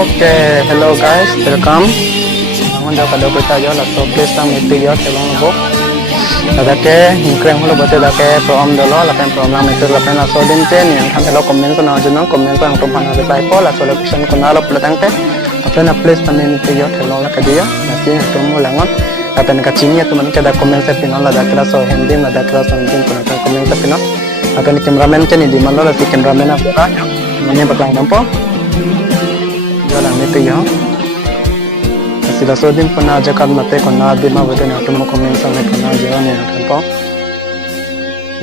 Oke, hello guys, welcome. Namun jauh kalau kita jauh lah, so please tang itu jauh tolong bu. Ada ke, ingkring hulu betul ada ke program dulu, lapen program itu lapen lah so din ten yang kan kalau komen ko na jenang komen ko yang tumpah na reply ko lah solution ko na lo pelatang te. Tapi na please tang itu jauh tolong lah kerja, nasi itu mu langon. Lapen kacini itu mana kita komen se pinol ada kelas so hindi ada kelas so hindi ko na komen se pinol. Lapen cameraman ke ni di mana lah si cameraman apa lah, mana bakal nampak. Jalan itu ya. Sila so din po na jakan mate ko na di mabute na tumo komen sa may kana jalan ni natin po.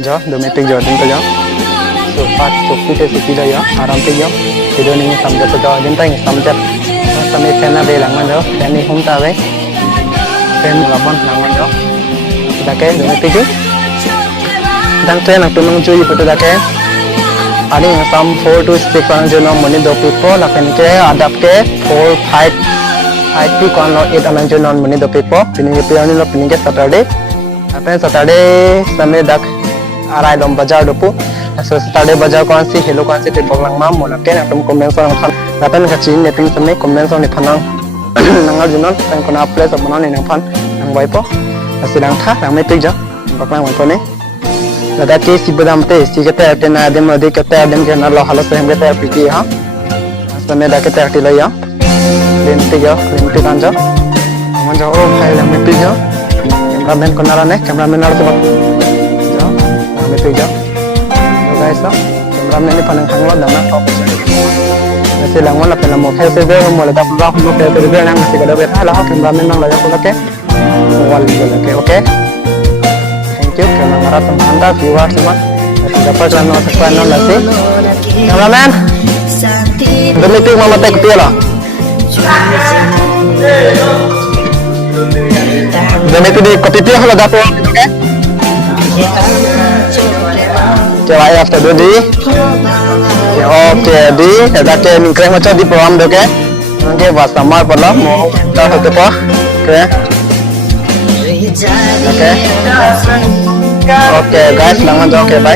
Ja, dumitig jo din to ja. So pat chokti te sila ya, aram te ya. Video ni samjat to din tayong samjat. Sa may pena be langan jo, peni humta be. Pen labon langan jo. Dake dumitig jo. Dan to na tumong jo ipo to dake. Ani yang sam 4 to 6 orang jono moni do people lapen ke adap ke 4 5 5 pi kon lo 8 orang jono moni do people pini ke piani lo pini ke Saturday apen Saturday sampai dak arai dom bajar dopu so Saturday bajar kon si hello kon si te boglang mam mona ke na tum komen so kan lapen ka chin ne tum sampai komen so ni phanang nangal jono tan kon apply so mona ni nang phan nang wai po asidang tha nang me tik ja boglang won ne Lada ke si badam te si kata ada na ada mode kata ada yang Allah halas yang kata pergi ha sampai dah kata akila ya lenti kan ja manja oh hai lah mesti ja kameramen konaran kameramen harus buat ja mesti ja guys kameramen ini panang hanglo dana top masih langon lah pernah mau hai sebe mau lada pula mau ke terus nang masih ada beta lah kameramen nang lada pula ke wal ke oke karena marah teman anda viewers semua masih dapat lan subscribe non lagi cameraman demi tu mama tek piala demi tu di kopi piala kalau dapat oke coba ya after di oke di ada ke mingkreng macam di program oke oke bas samar pala mau tak hote pa oke oke guys, langan oke bye.